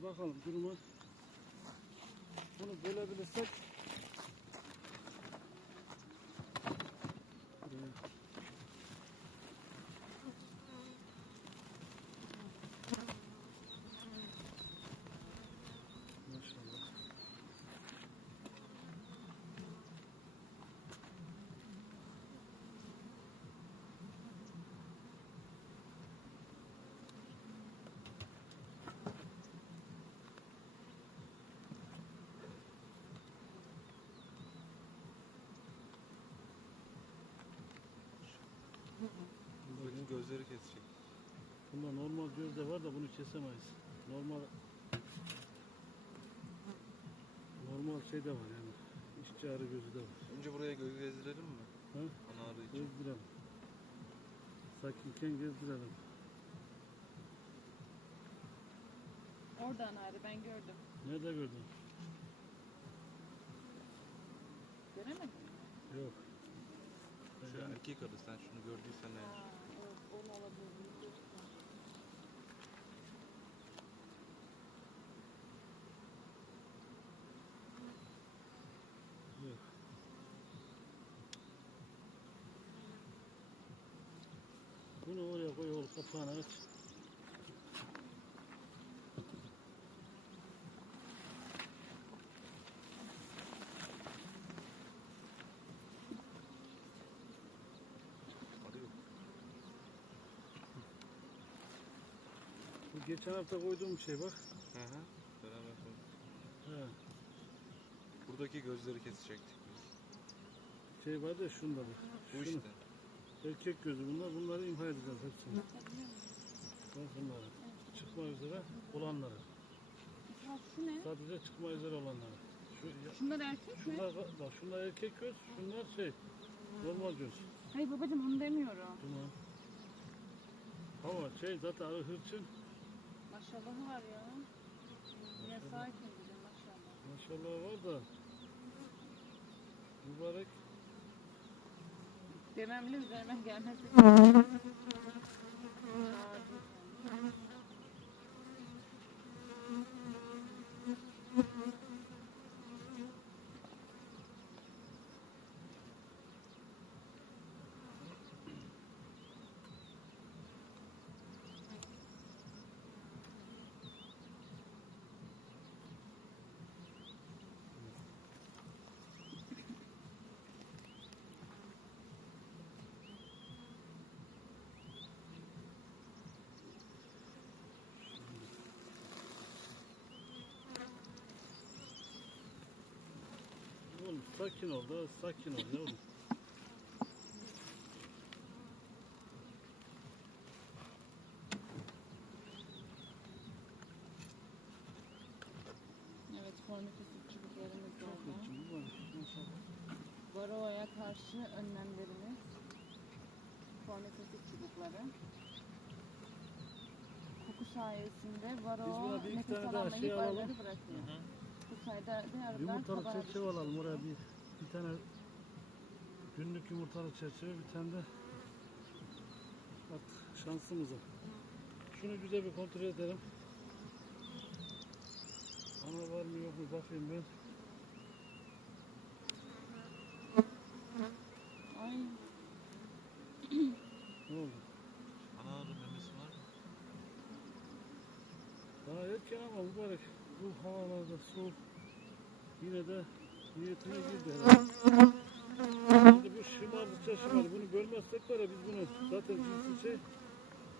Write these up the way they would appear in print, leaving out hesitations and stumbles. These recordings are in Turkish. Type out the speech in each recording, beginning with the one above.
bir bakalım duruma. Bunu bölebilirsek Buradaki gözleri kesecek. bunda normal göz de var da bunu kesemeyiz. Normal şey de var yani. İşçi arı gözü de var. Önce buraya göz gezdirelim mi? Ha? Ana arı için. Gezdirelim. Sakinken gezdirelim. Oradan ağrı ben gördüm. Nerede gördün? Göremedin mi? Yok. Şu erkek arı, sen şunu gördüysen eğer. Ha, evet, onu olabilir. Yok. Bunu oraya koy, ol kapağını aç. Arı yok. Bu geçen hafta koyduğum şey bak. Hı hı. Beraber koyduk. He. Buradaki gözleri kesecektik biz. Şey var da şunda bak. Bu Şunu. işte. Erkek gözü bunlar. Bunları imha edeceğiz hepsini. Bak bunları. Çıkma üzere olanları. Ha, şu ne? Sadece çıkma üzere olanları. Şunlar erkek mi? Şunlar bak, şunlar erkek göz, şunlar şey normal göz. Hayır babacığım onu demiyorum. Tamam. Ama şey zaten arı hırçın. Maşallahı var ya. Yine sakin dedim maşallah. Maşallah var da mübarek. Demem bile üzerime gelmesi. Oğlum sakin ol da sakin ol yavrum. Evet, formülsüz çubuklarımız da Çok orada. hırçın mübarek. Maşallah. Varroa'ya karşı önlemlerimiz. Formülsüz çubukları. Koku sayesinde Biz varroa buna bir iki nefes tane daha alamayıp şey alalım. arıları bırakıyor. Bu sayede de arılar Yumurtalı kabara çerçeve alalım oraya bir tane günlük yumurtalı çerçeve, bir tane de at şansımıza. Şunu güzel bir kontrol edelim. Ana var mı yok mu bakayım ben. Ay, Ne oldu? Ana arı memesi var mı? Daha erken ama mübarek. Bu havalarda soğuk. Yine de niyetine girdi herhalde. Şimdi bu şımardıkça şımardı. Bunu bölmezsek var ya, biz bunu zaten cinsi şey,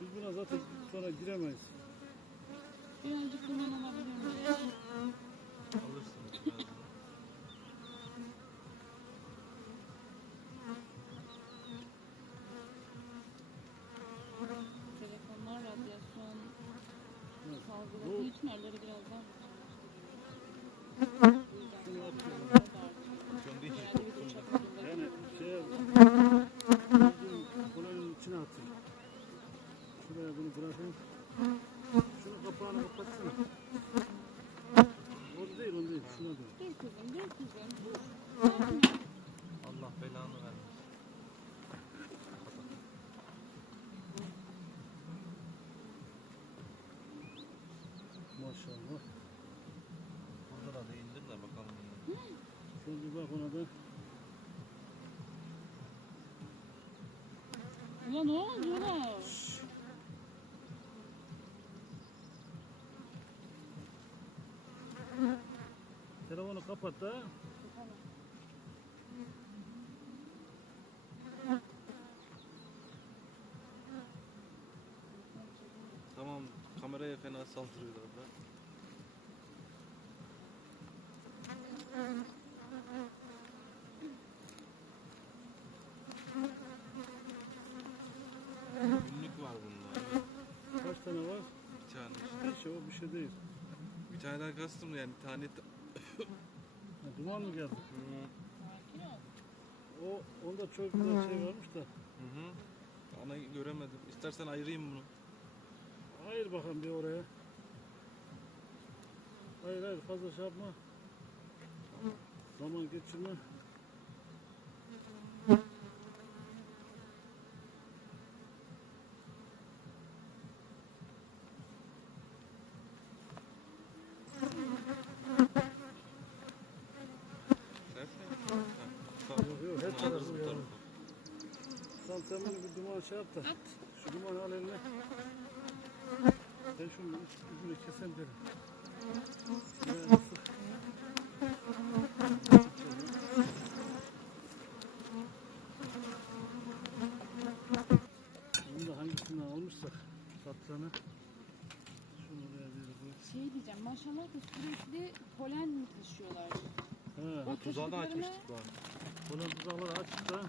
biz buna zaten sonra giremeyiz. birazcık duman alabilir miyim? Alırsınız birazdan. Telefonlar, radyasyon salgıladığı Bu- için elleri biraz daha Şunu atıyorum. Çok değil. herhalde bir uçak modunda. Yani şeye, bunun içine atayım. Şuraya bunu bırakayım. Şunu kapağını kapatsana. O değil, o değil. Şuna değil. Gel kızım, gel kızım. Allah belanı vermesin. Maşallah. Ulan ne oldu ulan? Telefonu kapat da. Tamam, kameraya fena saldırıyorlar da. Günlük var bunda. Evet. Kaç tane var? Bir tane işte. Hiç o bir şey değil. Bir tane daha kastım yani tane. Ha, duman mı geldi? Sakin ol. Onda çok güzel şey varmış da. Hı hı. Ana göremedim. İstersen ayırayım bunu. Hayır bakalım bir oraya. Hayır fazla şey yapma. Zaman geçirme. İstersen. Ha, Yok yok her bunu tarafı alırız bu yani. tarafa. Tamam sen bunu bir duman şey yap da. At. Şu dumanı al eline. Ben şunu üstünü kesem derim. Biraz sık. Bunu da hangisinden almışsak sattığını şunu oraya bir koy. Şey diyeceğim, maşallah da sürekli polen mi taşıyorlar? Ha, O tuzağı da açmıştık bu an. bunun tuzakları açık da.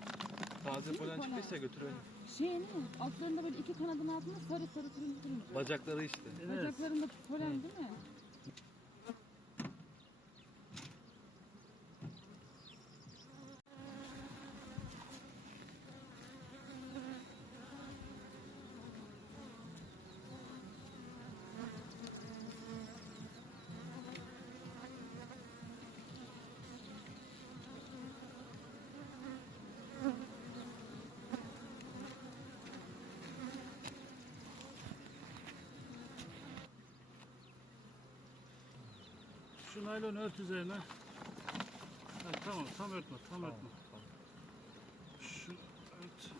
Taze Değil mi polen polen? çıktıysa götürelim. Şey mi? Altlarında böyle iki kanadın altında sarı sarı turuncu turuncu. Bacakları işte. Evet. Bacaklarında polen değil mi? Şu naylon ört üzerine. Ha, tamam tam örtme tam örtme. Şu ört.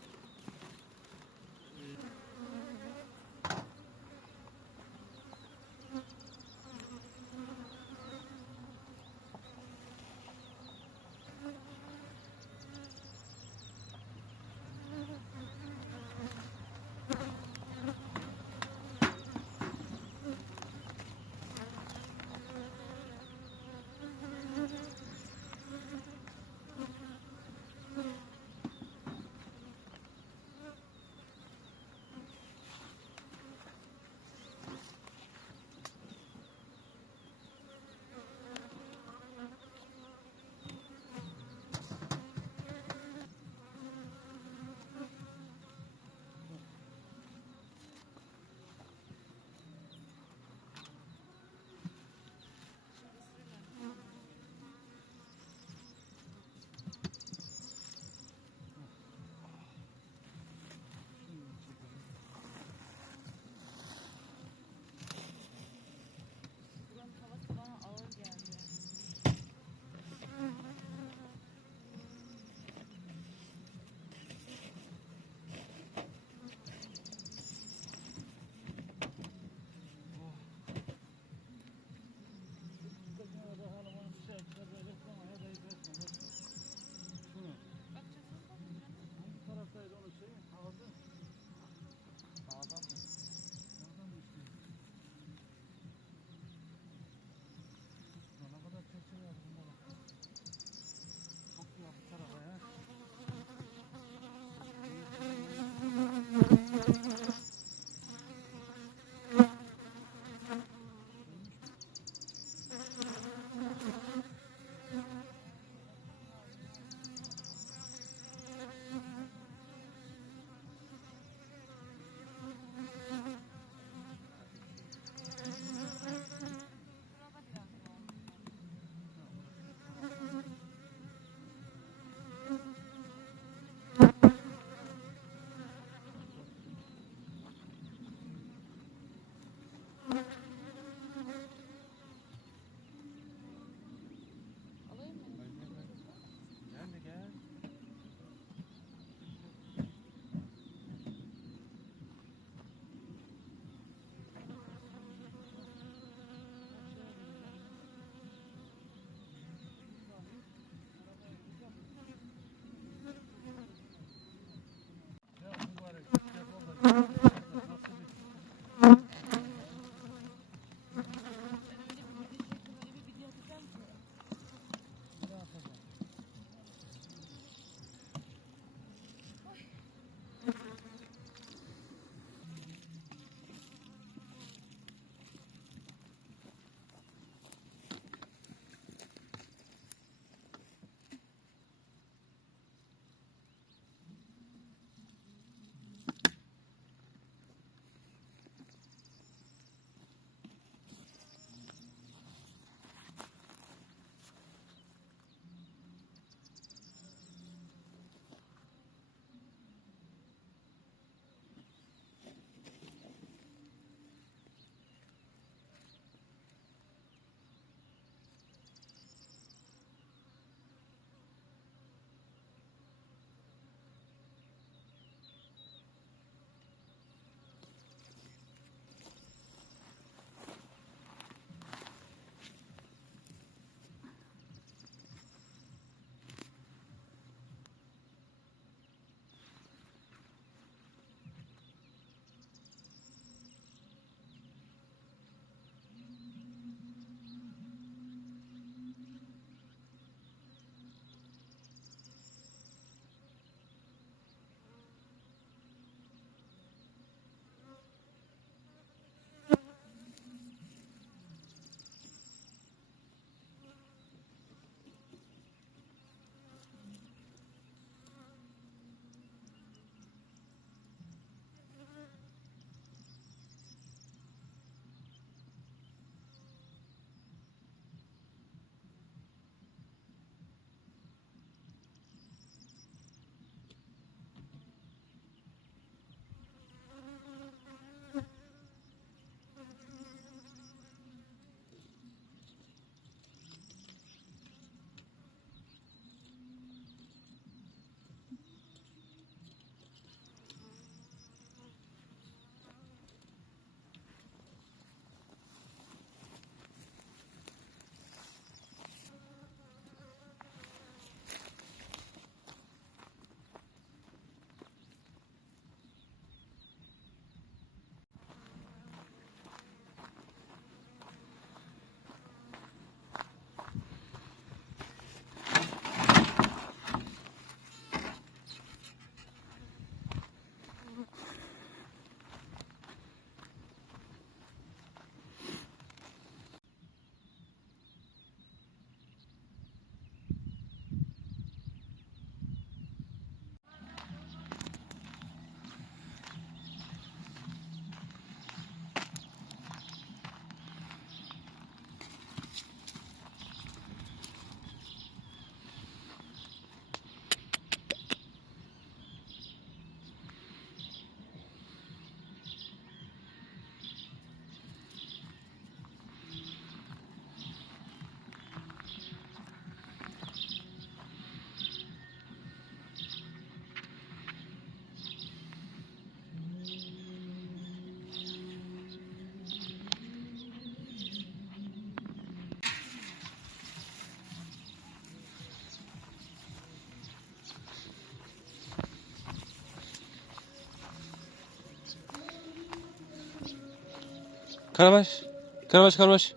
Karabaş. Karabaş karabaş.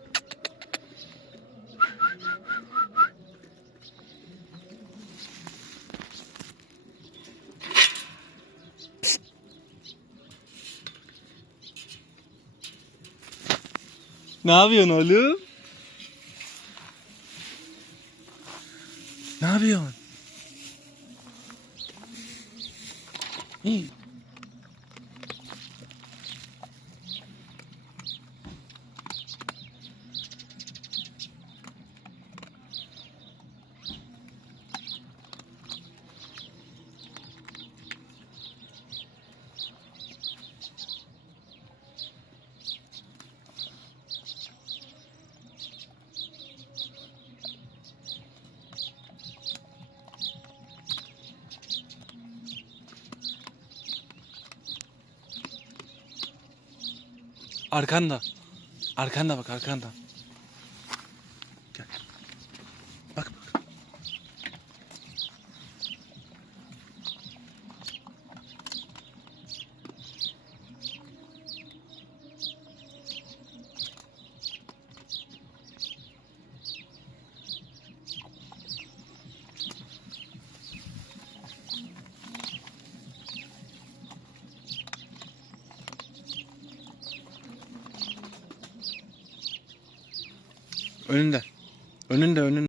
Ne yapıyorsun oğlum? Ne yapıyorsun? İyi. Arkanda. Arkanda bak arkanda. Gel. Bak bak. Önünde. Önünde.